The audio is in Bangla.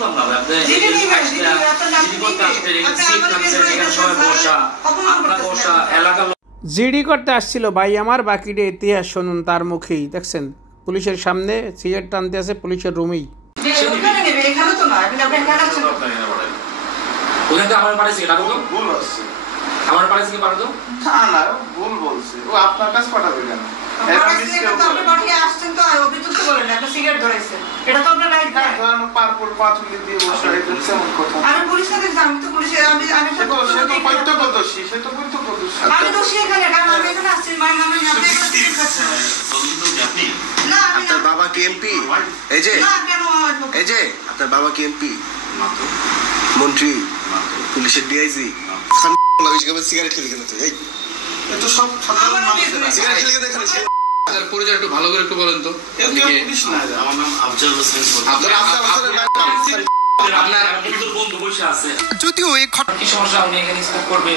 বুঝলাম না আপনি জিডি করতে আসছেন এখানে সবাই বসা আপনার বসা এলাকার জিডি করতে আসছিল ভাই আমার, বাকিটা ইতিহাস শুনুন তার মুখেই। দেখছেন পুলিশের সামনে সিগারেট টানতে আছে পুলিশের রুমেই। আমার পাঠাইছি এটা বলো ভুল আছে আমার পাঠাইছি কি পাঠাতো না না ভুল বলছে ও আপনার কাছে পাঠাবে কেন আপনার বাবা কি এমপি? এই যে আপনার বাবা কি এমপি, মন্ত্রী, পুলিশের ডিআইজি? সিগারেট খেলে কেন তুই? তো সব সাধারণ মানুষ সিগারেট খেলে কেন এখানে? পরিচয় একটু ভালো করে একটু বলেন তো। আমার নাম আফজাল হোসেন। আপনার বন্ধু বসে আছে, যদিও এই কি সমস্যা উনি এখানে স্মোক করবে